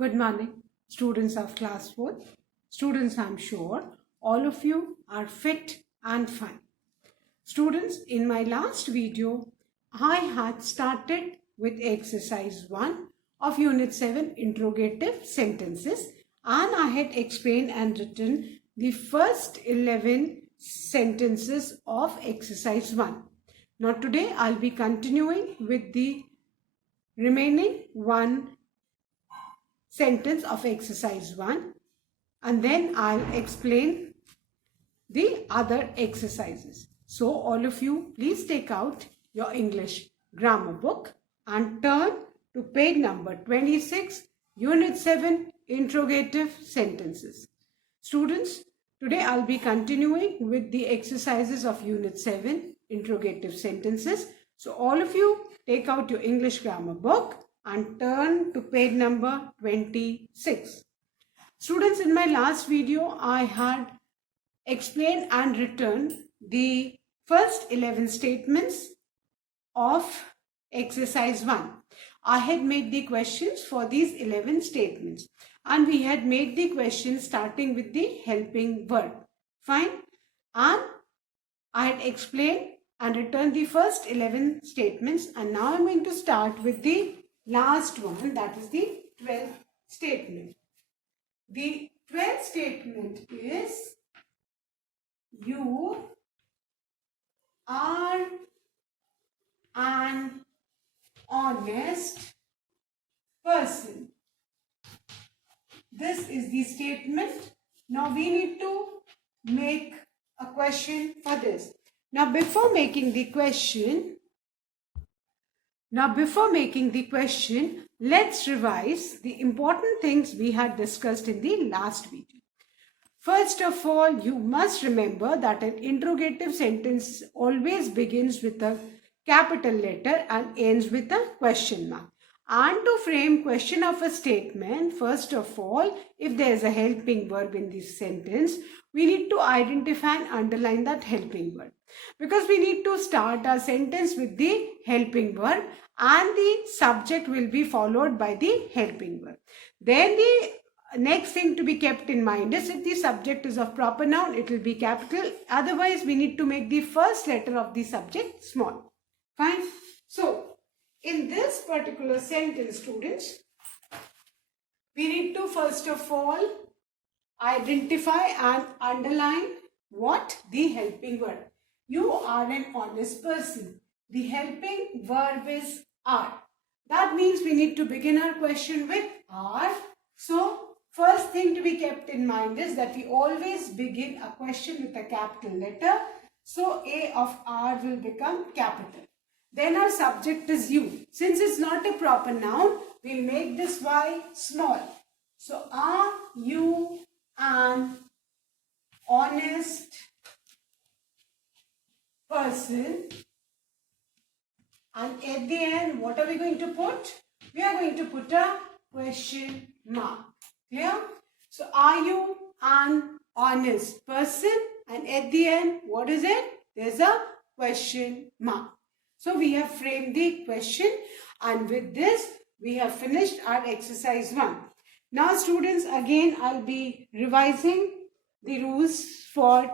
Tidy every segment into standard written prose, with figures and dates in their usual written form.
Good morning, students of class 4. Students, I'm sure all of you are fit and fine. Students, in my last video, I had started with exercise 1 of Unit 7 interrogative sentences, and I had explained and written the first 11 sentences of exercise 1. Now today I'll be continuing with the remaining one sentence of exercise 1, and then I'll explain the other exercises. So all of you, please take out your English grammar book and turn to page number 26, Unit 7, interrogative sentences. Students, today I'll be continuing with the exercises of Unit 7, interrogative sentences. So all of you, take out your English grammar book and turn to page number 26. Students, in my last video, I had explained and written the first 11 statements of exercise 1. I had made the questions for these 11 statements, and we had made the questions starting with the helping verb. Fine. And I had explained and written the first 11 statements, and now I'm going to start with the last one, that is the 12th statement. The 12th statement is, you are an honest person. This is the statement. Now we need to make a question for this. Now before making the question, let's revise the important things we had discussed in the last video. First of all, you must remember that an interrogative sentence always begins with a capital letter and ends with a question mark. And to frame question of a statement, first of all, if there is a helping verb in this sentence, we need to identify and underline that helping verb. Because we need to start our sentence with the helping verb, and the subject will be followed by the helping verb. Then the next thing to be kept in mind is, if the subject is of proper noun, it will be capital. Otherwise, we need to make the first letter of the subject small. Fine. So, in this particular sentence, students, we need to first of all identify and underline what the helping verb. You are an honest person. The helping verb is are. That means we need to begin our question with are. So, first thing to be kept in mind is that we always begin a question with a capital letter. So, A of R will become capital. Then our subject is you. Since it's not a proper noun, we'll make this Y small. So, are you an honest person? And at the end, what are we going to put? We are going to put a question mark. Clear? So, are you an honest person? And at the end, what is it? There's a question mark. So, we have framed the question, and with this, we have finished our exercise 1. Now, students, again, I'll be revising the rules for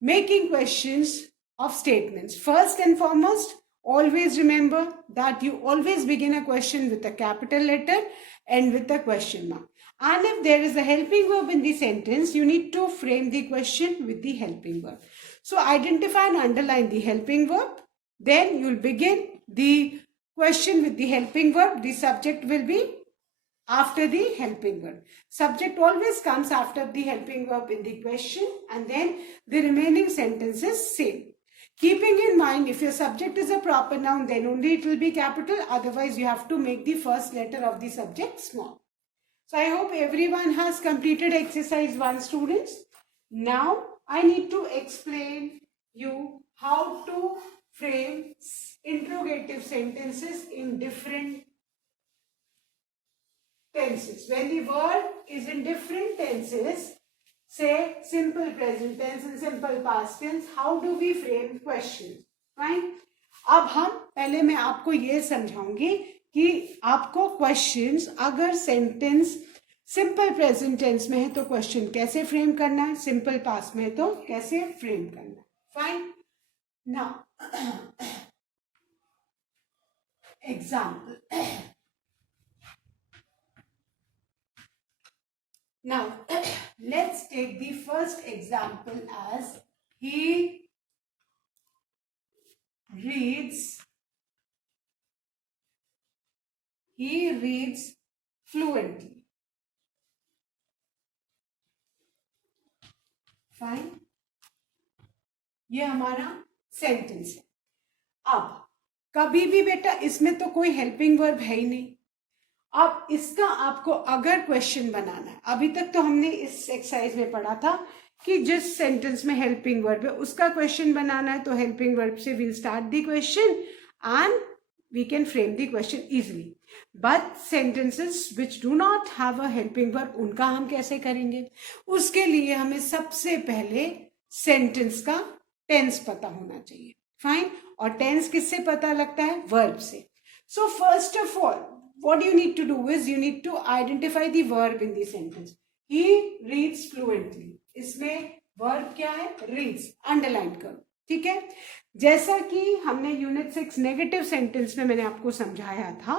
making questions of statements. First and foremost, always remember that you always begin a question with a capital letter and with a question mark. And if there is a helping verb in the sentence, you need to frame the question with the helping verb. So, identify and underline the helping verb. Then you'll begin the question with the helping verb. The subject will be after the helping verb. Subject always comes after the helping verb in the question, and then the remaining sentence is same. Keeping in mind, if your subject is a proper noun, then only it will be capital. Otherwise, you have to make the first letter of the subject small. So, I hope everyone has completed exercise 1, students. Now, I need to explain you how to frame interrogative sentences in different tenses. When the word is in different tenses, say simple present tense and simple past tense, how do we frame questions? Fine. अब हम पहले मैं आपको ये समझाऊंगी कि आपको questions अगर sentence simple present tense में है तो क्वेश्चन कैसे फ्रेम करना है, सिंपल पास्ट में है तो कैसे फ्रेम करना है. Fine. Now example. Now let's take the first example as he reads fluently. Fine. ये हमारा सेंटेंस है. अब कभी भी बेटा इसमें तो कोई हेल्पिंग वर्ब है ही नहीं. अब इसका आपको अगर क्वेश्चन बनाना है, अभी तक तो हमने इस एक्सरसाइज में पढ़ा था कि जिस सेंटेंस में हेल्पिंग वर्ब है उसका क्वेश्चन बनाना है, तो हेल्पिंग वर्ब से we'll start the question and we can frame the question easily. But sentences which do not have a helping verb, उनका हम कैसे करेंगे? उसके लिए हमें सबसे पहले सेंटेंस का टेंस पता होना चाहिए. फाइन. और टेंस किससे पता लगता है? वर्ब से. So first of all what you need to do is you need to identify the verb in the sentence. He reads fluently. इसमें verb क्या है? reads. अंडरलाइन करो. ठीक है. जैसा कि हमने यूनिट 6 नेगेटिव सेंटेंस में मैंने आपको समझाया था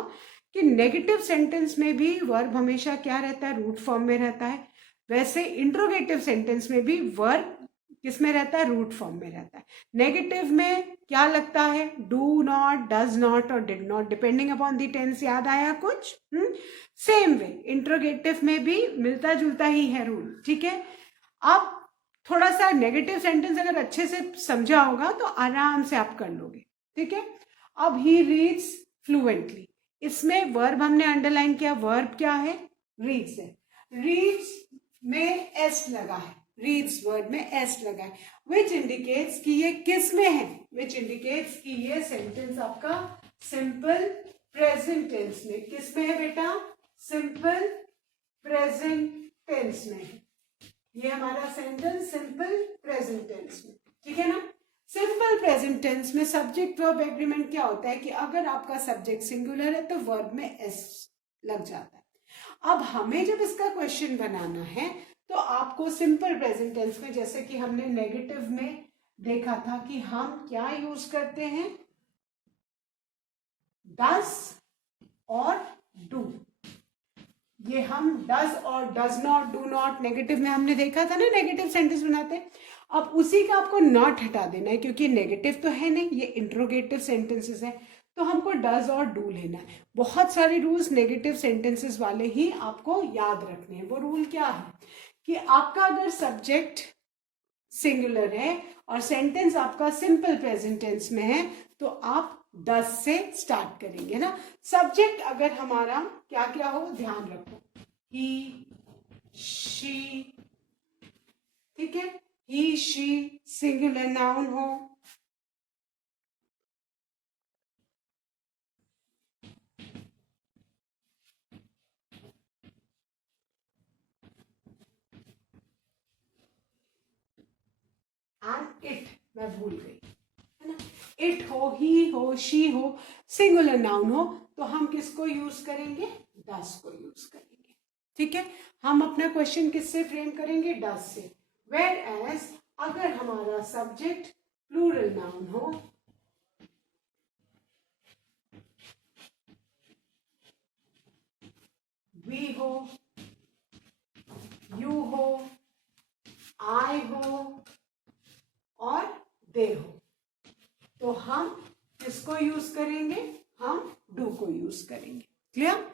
कि नेगेटिव सेंटेंस में भी वर्ब हमेशा क्या रहता है? रूट फॉर्म में रहता है. वैसे इंट्रोगेटिव सेंटेंस में भी वर्ब किस में रहता है? रूट फॉर्म में रहता है. नेगेटिव में क्या लगता है? डू नॉट, डज नॉट और did not, depending upon the tense. याद आया कुछ? सेम वे इंट्रोगेटिव में भी मिलता जुलता ही है रूल. ठीक है. अब थोड़ा सा नेगेटिव सेंटेंस अगर अच्छे से समझा होगा तो आराम से आप कर लोगे. ठीक है. अब ही रीड्स फ्लुएंटली, इसमें वर्ब हमने अंडरलाइन किया. वर्ब क्या है? रीड्स है. रीड्स में एस लगा है. रीड्स वर्ड में एस लगा है, विच इंडिकेट्स कि ये किस में है? विच इंडिकेट्स कि ये सेंटेंस आपका सिंपल प्रेजेंट टेंस में. किस में है बेटा? सिंपल प्रेजेंट टेंस में है. ये हमारा सेंटेंस सिंपल प्रेजेंट टेंस में. ठीक है ना. सिंपल प्रेजेंट टेंस में सब्जेक्ट वर्ब एग्रीमेंट क्या होता है कि अगर आपका सब्जेक्ट सिंगुलर है तो वर्ब में एस लग जाता है. अब हमें जब इसका क्वेश्चन बनाना है तो आपको सिंपल प्रेजेंट टेंस में, जैसे कि हमने नेगेटिव में देखा था कि हम क्या यूज करते हैं? डज और डू. ये हम डज और does not, do not negative में हमने देखा था ना, नेगेटिव सेंटेंस बनाते हैं. अब उसी का आपको नॉट हटा देना है क्योंकि नेगेटिव तो है नहीं, ये इंट्रोगेटिव सेंटेंसेस है, तो हमको डज और डू लेना है. बहुत सारे रूल्स नेगेटिव सेंटेंसेस वाले ही आपको याद रखने हैं. वो रूल क्या है कि आपका अगर सब्जेक्ट सिंगुलर है और सेंटेंस आपका सिंपल प्रेजेंट टेंस में है तो आप डज से स्टार्ट करेंगे ना. सब्जेक्ट अगर हमारा क्या क्या हो, ध्यान रखो. ही, शी. ठीक है. ही, शी सिंगुलर नाउन हो. एंड इट, मैं भूल गई है ना. इट हो, ही हो, शी हो, सिंगुलर नाउन हो तो हम किसको यूज करेंगे? डज को यूज करेंगे. ठीक है. हम अपना क्वेश्चन किससे फ्रेम करेंगे? डज से. वेयर एज अगर हमारा सब्जेक्ट प्लूरल नाउन हो, वी हो, यू हो, आई हो और दे हो, तो हम किसको यूज करेंगे? हम डू को यूज करेंगे. क्लियर.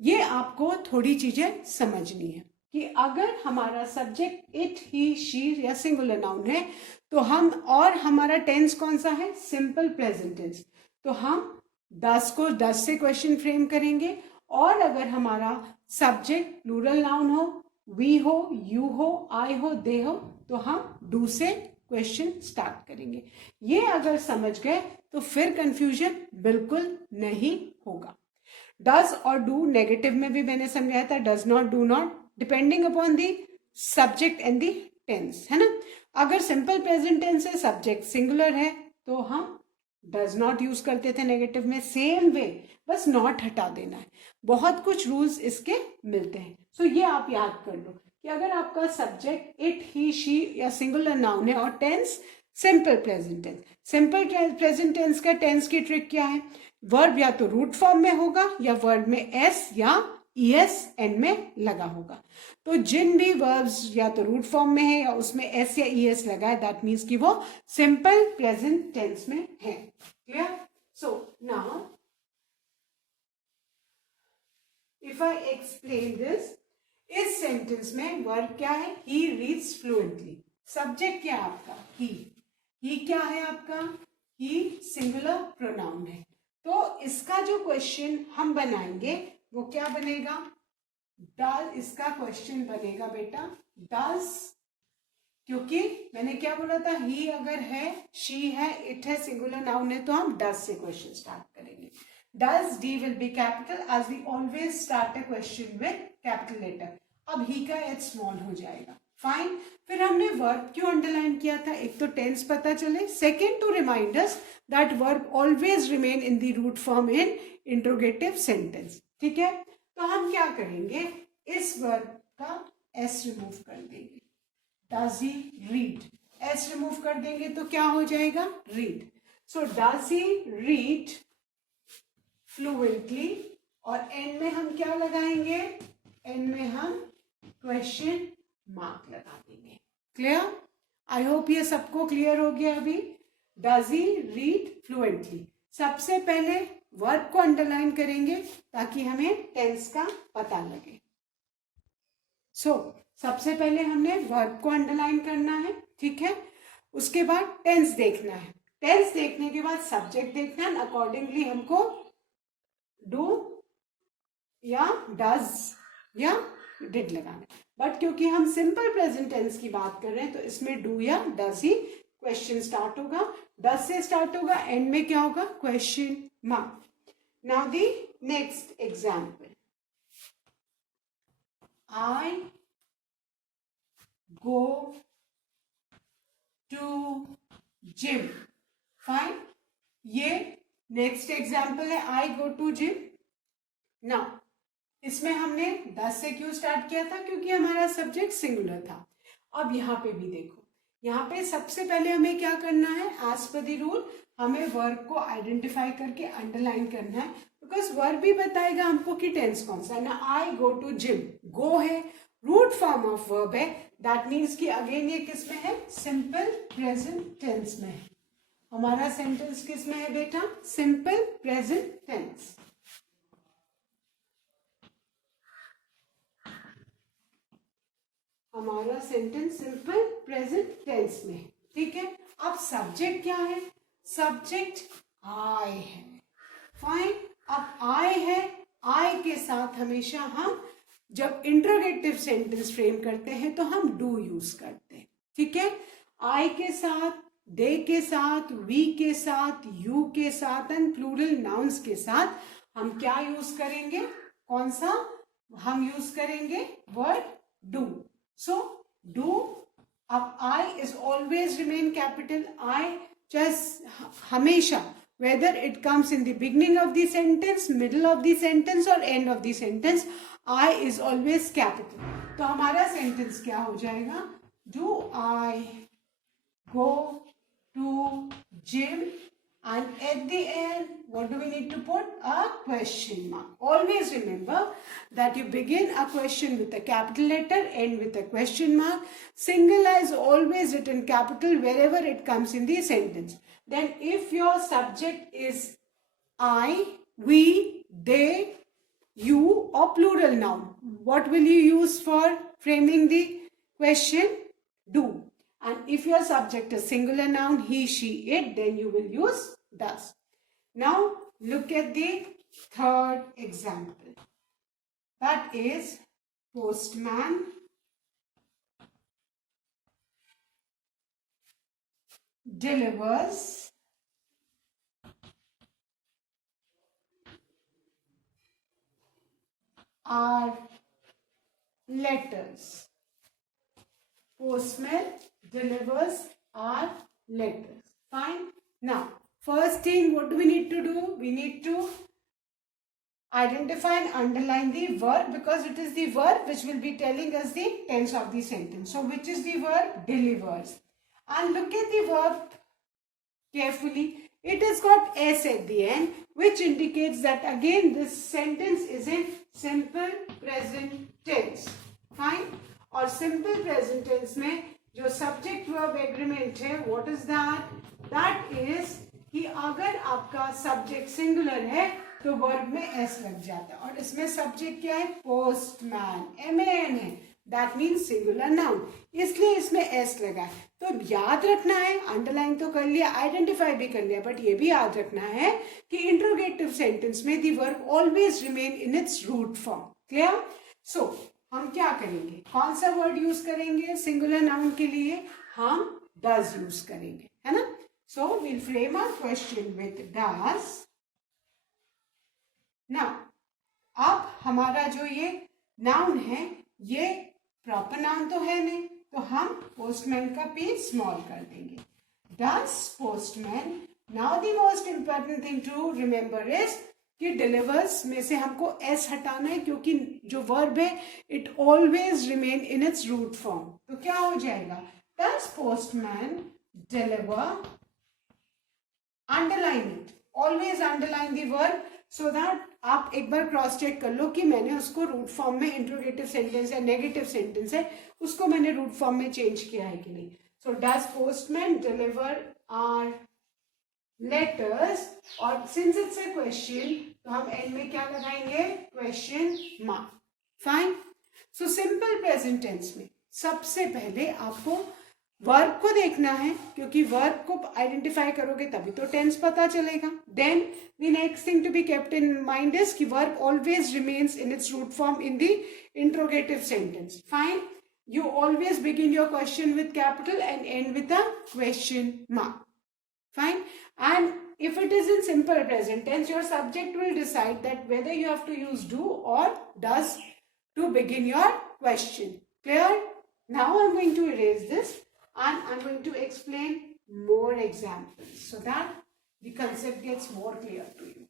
ये आपको थोड़ी चीजें समझनी है कि अगर हमारा सब्जेक्ट इट, ही, शी या सिंगुलर नाउन है तो हम, और हमारा टेंस कौन सा है? सिंपल प्रेजेंट टेंस, तो हम डज को डज से क्वेश्चन फ्रेम करेंगे. और अगर हमारा सब्जेक्ट प्लूरल नाउन हो, वी हो, यू हो, आई हो, दे हो, तो हम डू से क्वेश्चन स्टार्ट करेंगे. ये अगर समझ गए तो फिर कंफ्यूजन बिल्कुल नहीं होगा. डज और डू नेगेटिव में भी मैंने समझाया था. Does not, do not, depending upon the subject and the tense, है ना. अगर सिंपल प्रेजेंट टेंस है, सब्जेक्ट सिंगुलर है, तो हम डज नॉट यूज करते थे नेगेटिव में, सेम वे बस नॉट हटा देना है। बहुत कुछ रूल्स इसके मिलते हैं। सो ये आप याद कर लो कि अगर आपका सब्जेक्ट इट, ही, शी या सिंगुलर नाउन है और tense simple present tense. Simple present tense का टेंस की ट्रिक क्या है? वर्ब या तो रूट फॉर्म में होगा या वर्ब में एस या ईएस एंड में लगा होगा। तो जिन भी वर्ब्स या तो रूट फॉर्म में है या उसमें एस या ईएस लगा है, दैट मीन्स कि वो सिंपल प्रेजेंट टेंस में है। Clear? So now if I explain this, इस सेंटेंस में वर्ब क्या है? He reads fluently. सब्जेक्ट क्या है आपका? ही क्या है आपका? ही सिंगुलर प्रोनाउन है। तो इसका जो क्वेश्चन हम बनाएंगे वो क्या बनेगा? डज, इसका क्वेश्चन बनेगा बेटा डज, क्योंकि मैंने क्या बोला था, ही अगर है, शी है, इट है, सिंगुलर नाउन है, तो हम डज से क्वेश्चन स्टार्ट करेंगे। Does, D will be capital as we always start a question with capital letter. अब ही का एच स्मॉल हो जाएगा। फाइन। फिर हमने वर्ब क्यों अंडरलाइन किया था? एक तो टेंस पता चले, second to remind us that verb always remain in the root form in interrogative sentence. ठीक है, तो हम क्या करेंगे, इस वर्ब का एस रिमूव कर देंगे। Does he read, S remove कर देंगे तो क्या हो जाएगा? Read. So does he read fluently, और एंड में हम क्या लगाएंगे? एंड में हम क्वेश्चन मार्क लगा देंगे। क्लियर? आई होप ये सबको क्लियर हो गया अभी। डज ही रीड फ्लुएंटली, सबसे पहले वर्ब को अंडरलाइन करेंगे ताकि हमें टेंस का पता लगे। सो सबसे पहले हमने वर्ब को अंडरलाइन करना है, ठीक है। उसके बाद टेंस देखना है, टेंस देखने के बाद सब्जेक्ट देखना है, अकॉर्डिंगली हमको डू या डज या डिड लगाना है। बट क्योंकि हम सिंपल प्रेजेंट टेंस की बात कर रहे हैं तो इसमें डू या डज ही क्वेश्चन स्टार्ट होगा। डज से स्टार्ट होगा, एंड में क्या होगा? Question mark. Now the next example, I go to gym. Fine. ये नेक्स्ट एग्जाम्पल है, I go to gym. Now, इसमें हमने 10 से क्यों स्टार्ट किया था? क्योंकि हमारा सब्जेक्ट सिंगुलर था। अब यहाँ पे भी देखो, यहाँ पे सबसे पहले हमें क्या करना है? एज पर द रूल हमें वर्ब को आइडेंटिफाई करके अंडरलाइन करना है, बिकॉज वर्ब भी बताएगा हमको कि टेंस कौन सा है ना। आई गो टू जिम, गो है, रूट फॉर्म ऑफ वर्ब है, दैट मीन्स कि अगेन ये किस में है? सिंपल प्रेजेंट टेंस में है। हमारा सेंटेंस किस में है बेटा? Simple present tense. हमारा सेंटेंस सिंपल प्रेजेंट टेंस में, ठीक है। अब सब्जेक्ट क्या है? सब्जेक्ट आई है। फाइन। अब आई है, आई के साथ हमेशा हम जब इंट्रोगेटिव सेंटेंस फ्रेम करते हैं तो हम डू यूज करते हैं, ठीक है। आई के साथ, दे के साथ, वी के साथ, यू के साथ एंड प्लूरल नाउन्स के साथ हम क्या यूज करेंगे? कौन सा हम यूज करेंगे? Word do. So do, अब I is always remain capital. I just हमेशा, whether it comes in the beginning of the sentence, middle of the sentence or end of the sentence, I is always capital. तो हमारा sentence क्या हो जाएगा? Do I go to gym? And at the end, what do we need to put? A question mark. Always remember that you begin a question with a capital letter, end with a question mark. Singular is always written capital wherever it comes in the sentence. Then if your subject is I, we, they, you or plural noun, what will you use for framing the question? Do. And if your subject is singular noun, he, she, it, then you will use does. Now look at the third example. That is postman delivers our letters. Postman delivers our letters. Fine. Now First thing, what do we need to do? We need to identify and underline the verb, because it is the verb which will be telling us the tense of the sentence. So which is the verb? Delivers. And look at the verb carefully. It has got s at the end, which indicates that again this sentence is in simple present tense. Fine. और simple present tense में जो subject verb agreement है, what is that? That is कि अगर आपका subject singular है तो verb में s लग जाता है, और इसमें subject क्या है? postman, man है. That means singular noun, इसलिए इसमें s लगा है. तो याद रखना है, अंडरलाइन तो कर लिया, आइडेंटिफाई भी कर लिया, बट ये भी याद रखना है कि इंट्रोगेटिव सेंटेंस में the verb always remain in its root form. Clear? So हम क्या करेंगे? कौन सा वर्ड यूज करेंगे सिंगुलर नाउन के लिए? हम डज यूज करेंगे, है ना. So will frame our question with does. Now अब हमारा जो ये नाउन है ये प्रॉपर नाउन तो है नहीं, तो हम पोस्टमैन का पी स्मॉल कर देंगे. Does postman. Now the most important thing to remember is कि डिलीवर्स में से हमको एस हटाना है, क्योंकि जो वर्ब है it always remain in its root form. तो क्या हो जाएगा? Does postman deliver. Underline it, always underline the verb, so that आप एक बार क्रॉस चेक कर लो कि मैंने उसको रूट फॉर्म में, इंट्रोगेटिव सेंटेंस या नेगेटिव सेंटेंस है उसको मैंने रूट फॉर्म में चेंज किया है कि नहीं. So does postman deliver our letters, और सिंस इट्स अ क्वेश्चन तो हम एंड में क्या लगाएंगे? Question mark. Fine. So simple present tense में सबसे पहले आपको वर्ब को देखना है, क्योंकि वर्ब को आइडेंटिफाई करोगे तभी तो टेंस पता चलेगा. Then the next thing to be kept in mind is कि verb always remains in its root form in the interrogative sentence. Fine. You always begin your question with capital and end with a question mark. Fine. And if it is in simple present tense, your subject will decide that whether you have to use do or does to begin your question. Clear? Now I'm going to erase this and I'm going to explain more examples so that the concept gets more clear to you.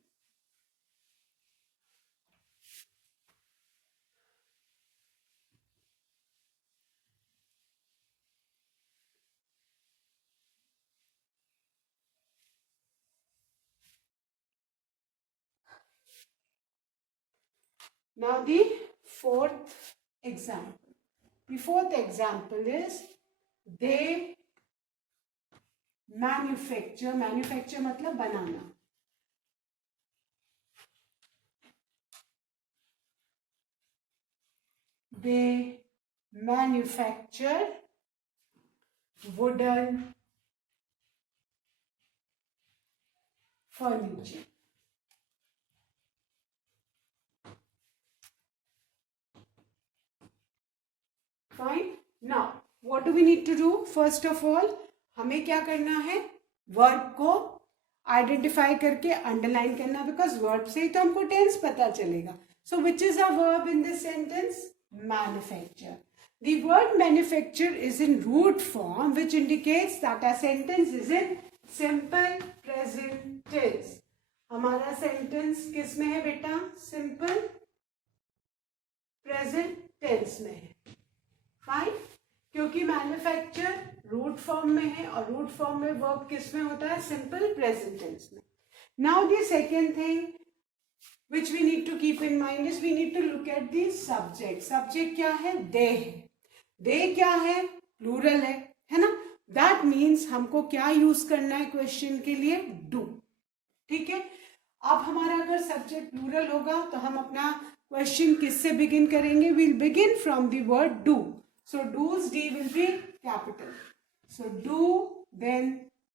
Now the fourth example. The fourth example is they manufacture. Manufacture मतलब बनाना. They manufacture wooden furniture. Fine. Now, what do we need to do? First of all, हमें क्या करना है? Verb को identify करके underline करना, because verb से ही तो हमको टेंस पता चलेगा. So, which is a verb in this sentence? Manufacture. The word manufacture is in root form, which indicates that a sentence is in simple present tense. हमारा sentence किस में है बेटा? Simple present tense में है. Fine. क्योंकि manufacture root form में है और रूट फॉर्म में वर्ब किस में होता है? सिंपल प्रेजेंट टेंस में. Now the second thing which we need to keep in mind is we need to look at the subject. Subject क्या है? दे है. दे क्या है? प्लूरल है ना. दैट मीन्स हमको क्या यूज करना है क्वेश्चन के लिए? डू. ठीक है. अब हमारा अगर सब्जेक्ट प्लूरल होगा तो हम अपना क्वेश्चन किससे बिगिन करेंगे? Will begin from the word do. So do's D will be capital. So do, then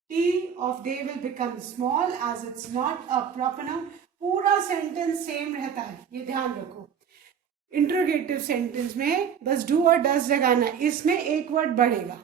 T of they will become small as it's not a proper noun. पूरा sentence same रहता है, ये ध्यान रखो. Interrogative sentence में बस do और does लगाना. इसमें एक वर्ड बढ़ेगा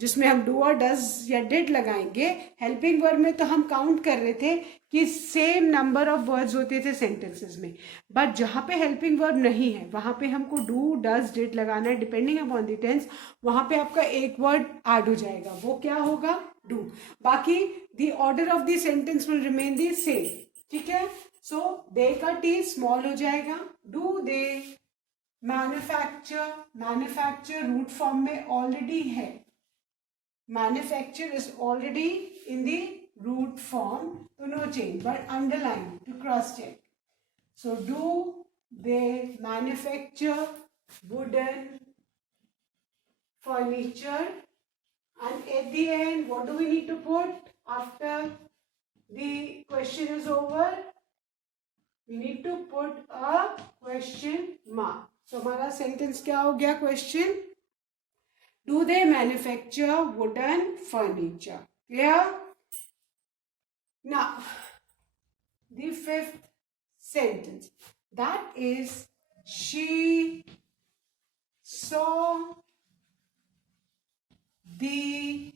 जिसमें हम डू और डज या डिड लगाएंगे. हेल्पिंग वर्ब में तो हम काउंट कर रहे थे कि सेम नंबर ऑफ वर्ड्स होते थे सेंटेंसेस में, बट जहाँ पे हेल्पिंग वर्ब नहीं है वहाँ पे हमको डू डज डिड लगाना है. डिपेंडिंग अपॉन द टेंस वहाँ पे आपका एक वर्ड ऐड हो जाएगा. वो क्या होगा? do. बाकी the order of the sentence will remain the same. ठीक है, so they का t small हो जाएगा. Do they manufacture, manufacture root form में already है, manufacture is already in the root form, so no change, but underline to cross check. So do they manufacture wooden furniture? And at the end, what do we need to put after the question is over? We need to put a question mark. So हमारा sentence क्या हो गया? Question: do they manufacture wooden furniture? Clear? Now, the fifth sentence, that is, she saw the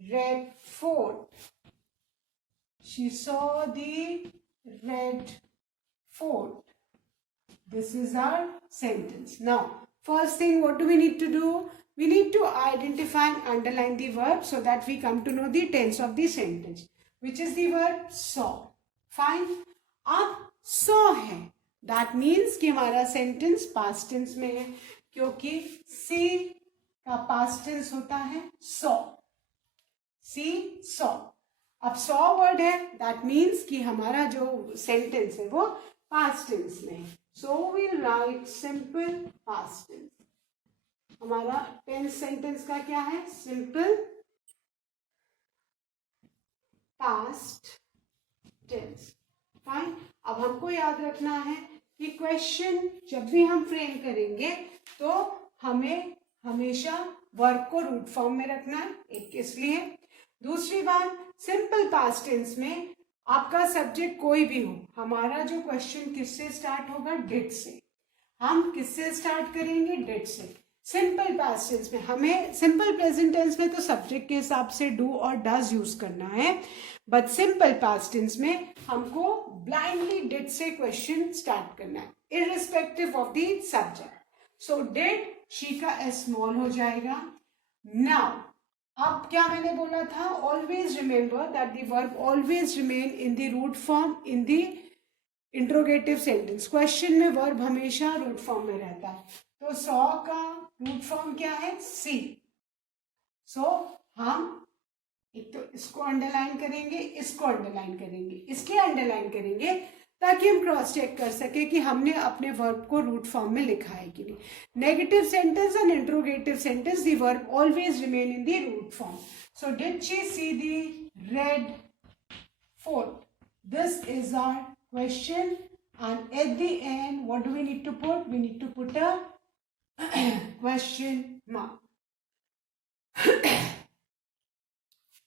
red fort. She saw the red fort. This is our sentence. Now, first thing, what do we need to do? We need to identify and underline the verb so that we come to know the tense of the sentence, which is the verb saw. Fine. अब saw है, that means कि हमारा sentence past tense में है, क्योंकि see का past tense होता है saw. See, saw. अब saw word है, that means कि हमारा जो sentence है वो past tense में है. So we'll write simple past tense. हमारा tense sentence का क्या है? Simple past tense. फाइन. अब हमको याद रखना है कि क्वेश्चन जब भी हम फ्रेम करेंगे तो हमें हमेशा वर्ब को रूट फॉर्म में रखना है, एक इसलिए. दूसरी बात, सिंपल पास्ट टेंस में आपका सब्जेक्ट कोई भी हो, हमारा जो क्वेश्चन किससे स्टार्ट होगा? डिड से. हम किससे स्टार्ट करेंगे? डिड से. सिंपल पास्ट टेंस में हमें, सिंपल प्रेजेंट टेंस में तो सब्जेक्ट के हिसाब से डू और डज यूज करना है, बट सिंपल पास्ट टेंस में हमको ब्लाइंडली डिड से क्वेश्चन स्टार्ट करना है, irrespective of the subject. So did, she का एस स्मॉल हो जाएगा. नाउ अब क्या मैंने बोला था? Always remember that the verb always remain in the root form in the interrogative sentence. Question में वर्ब हमेशा रूट फॉर्म में रहता है. तो सॉ का रूट फॉर्म क्या है? सी. सो हम एक तो इसको अंडरलाइन करेंगे, इसको अंडरलाइन करेंगे, इसलिए अंडरलाइन करेंगे ताकि हम क्रॉस चेक कर सके कि हमने अपने वर्ब को रूट फॉर्म में लिखा है कि नहीं. Negative sentence and interrogative sentence, the verb always remain in the root form. So did she see the Red Fort? This is our question, and at the end what do we need to put? We need to put a question mark.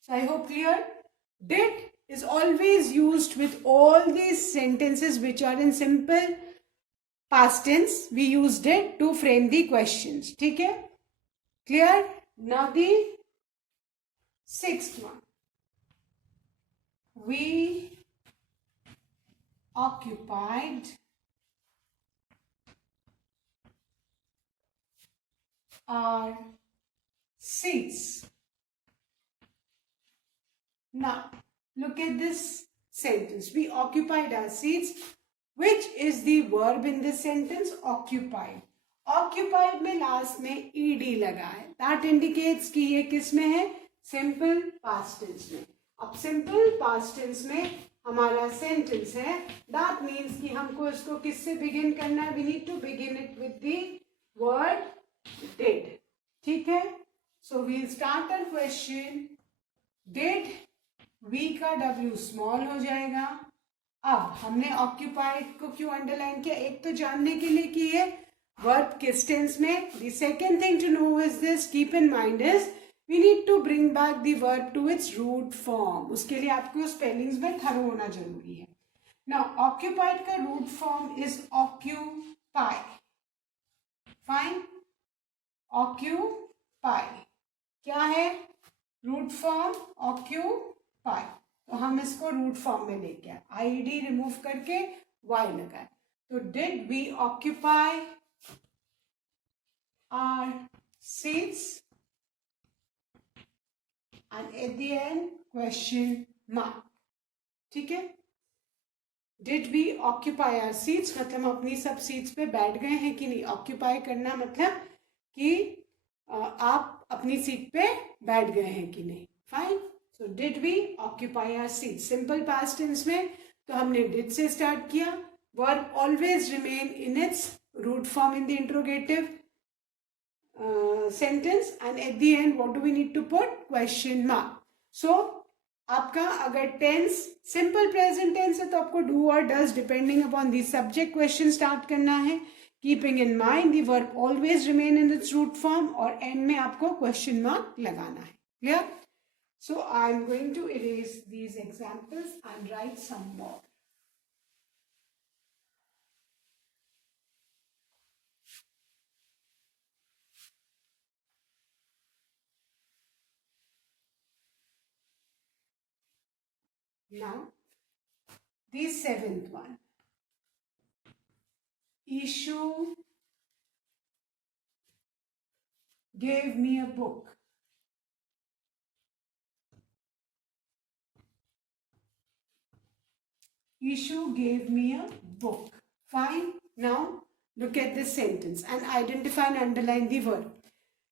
So I hope clear. Did is always used with all these sentences which are in simple past tense. We use did to frame the questions. ठीक है? Clear? Now the sixth one. We occupied our seats. Now look at this sentence. We occupied our seats. Which is the verb in this sentence? Occupied. Occupied में last में ed लगा है. That indicates कि ये किस में है? Simple past tense में. अब simple past tense में हमारा सेंटेंस है, दैट मीन्स कि हमको इसको किससे बिगिन करना है? We need to begin it with the word did. ठीक है? So we start a question. Did, we का डब्ल्यू स्मॉल हो जाएगा. अब हमने ऑक्यूपाइड को क्यों अंडरलाइन किया? एक तो जानने के लिए कि ये वर्ब किस टेंस में. The second thing to know is this, keep in mind is we need to bring back the verb to its root form. उसके लिए आपको स्पेलिंग्स में थरो होना जरूरी है. Now occupied का root form is occupy. Fine. Occupy क्या है? root form occupy. तो हम इसको root form में लेके आए, id रिमूव करके y लगाए. तो did we occupy our seats? and at the end question mark. ठीक है. Did we occupy our seats? मतलब हम अपनी सब सीट्स पे बैठ गए हैं कि नहीं. ऑक्यूपाई करना मतलब कि आप अपनी सीट पे बैठ गए हैं कि नहीं. Fine. So did we occupy our seat. Simple past tense में तो हमने डिड से स्टार्ट किया. Verb always remain in its root form in the interrogative sentence, and at the end what do we need to put? Question mark. So आपका अगर tense simple present tense है तो आपको डू और does depending upon the subject question start करना है. Keeping in mind the verb always remain in its root form और end में आपको क्वेश्चन मार्क लगाना है. Clear? So I am going to erase these examples and write some more. Now, the seventh one. Ishu gave me a book. Ishu gave me a book. Fine. Now, look at this sentence and identify and underline the verb.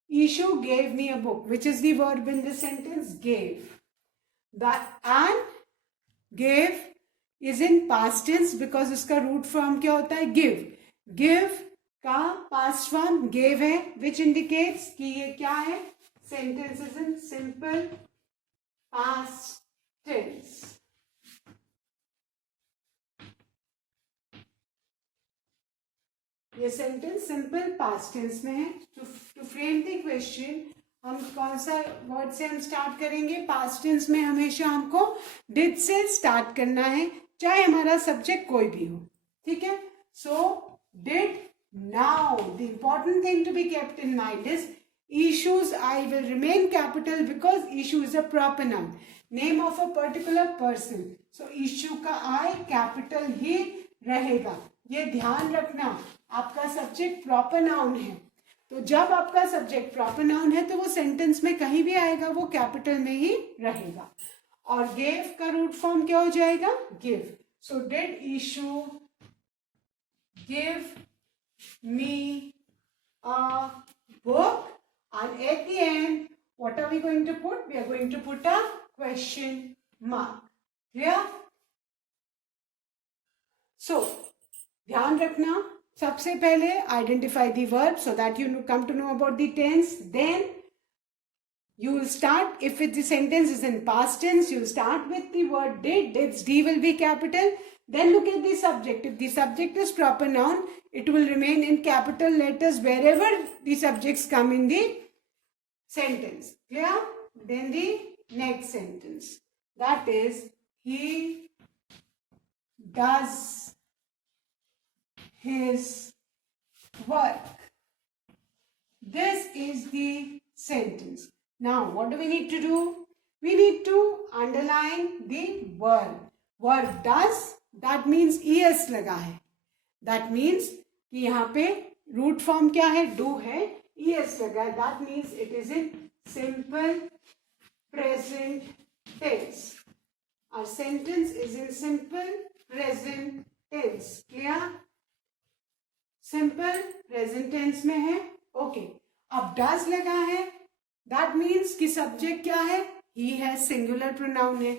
Ishu gave me a book. Which is the verb in this sentence? Gave. That and gave is in past tense because उसका root form क्या होता है? Give. Give का past form gave है, which indicates कि ये क्या है? Sentence is in simple past tense. ये sentence simple past tense में है. To frame the question, हम कौन सा वर्ड से हम स्टार्ट करेंगे? पास्ट टेंस में हमेशा हमको डिड से स्टार्ट करना है, चाहे हमारा सब्जेक्ट कोई भी हो. ठीक है. So did. Now the important thing to be kept in mind is issues I will remain capital because issue is a proper noun, name of a particular person. So issue का I capital ही रहेगा. ये ध्यान रखना. आपका subject proper noun है तो जब आपका सब्जेक्ट प्रॉपर नाउन है तो वो सेंटेंस में कहीं भी आएगा वो कैपिटल में ही रहेगा. और गेव का रूट फॉर्म क्या हो जाएगा? Give. So did issue give me a book, and at the end what are we going to put? We are going to put a question mark. Clear? So ध्यान रखना. सबसे पहले identify the verb so that you come to know about the tense. Then you will start, if the sentence is in past tense, you will start with the word did. Did's D will be capital. Then look at the subject. If the subject is proper noun, it will remain in capital letters wherever the subjects come in the sentence. Clear? Then the next sentence. That is, he does his work. This is the sentence. Now, what do we need to do? We need to underline the verb. Verb does, that means es लगा है. That means कि यहाँ पे root form क्या है? Do है. Es लगा है. That means it is in simple present tense. Our sentence is in simple present tense. Clear? Simple present tense में है. Okay. अब does लगा है. That means कि subject क्या है? He है, singular pronoun है.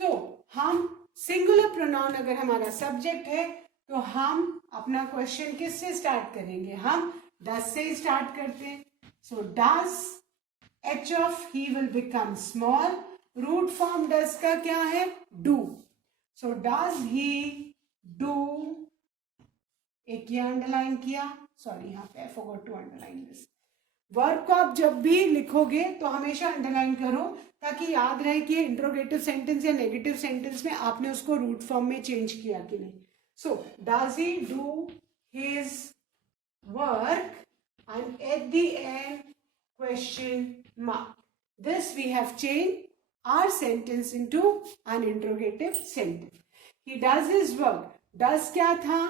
तो हम singular pronoun अगर हमारा subject है तो हम अपना क्वेश्चन किससे स्टार्ट करेंगे? हम does से स्टार्ट करते हैं. So does h of he will become small. Root form does का क्या है? Do. So does he do? एक ये अंडरलाइन किया. सॉरी, यहाँ पे I forgot to underline this. Verb को आप जब भी लिखोगे तो हमेशा अंडरलाइन करो ताकि याद रहे कि इंट्रोगेटिव सेंटेंस या नेगेटिव सेंटेंस में आपने उसको रूट फॉर्म में चेंज किया कि नहीं. So does he do his work and at the end question mark. This we have change our sentence into an interrogative sentence. He does his work. Does क्या था?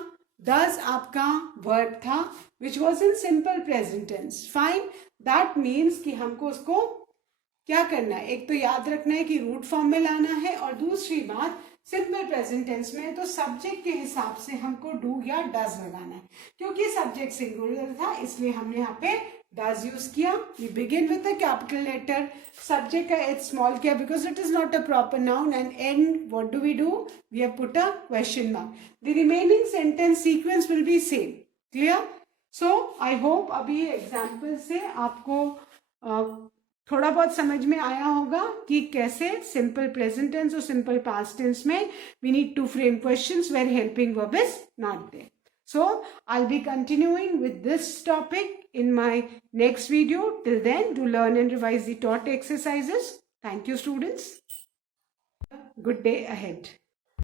Does आपका verb था which was in simple present tense. Fine. That means कि हमको उसको क्या करना है, एक तो याद रखना है कि रूट फॉर्म में लाना है, और दूसरी बात सिंपल प्रेजेंट टेंस में तो सब्जेक्ट के हिसाब से हमको डू या डज लगाना है। क्योंकि सब्जेक्ट सिंगुलर था इसलिए हमने यहाँ पे does यूज किया। We begin with a capital letter, subject का h small किया because it is not a proper noun, and end what do? We have put a question mark. The remaining sentence sequence will be same. Clear? So I hope अभी example से आपको थोड़ा बहुत समझ में आया होगा कि कैसे सिंपल प्रेजेंट टेंस और सिंपल पास्ट टेंस में we need to frame questions where helping verb is not there. So I'll be continuing with this topic in my next video. Till then, do learn and revise the taught exercises. Thank you, students. Good day ahead.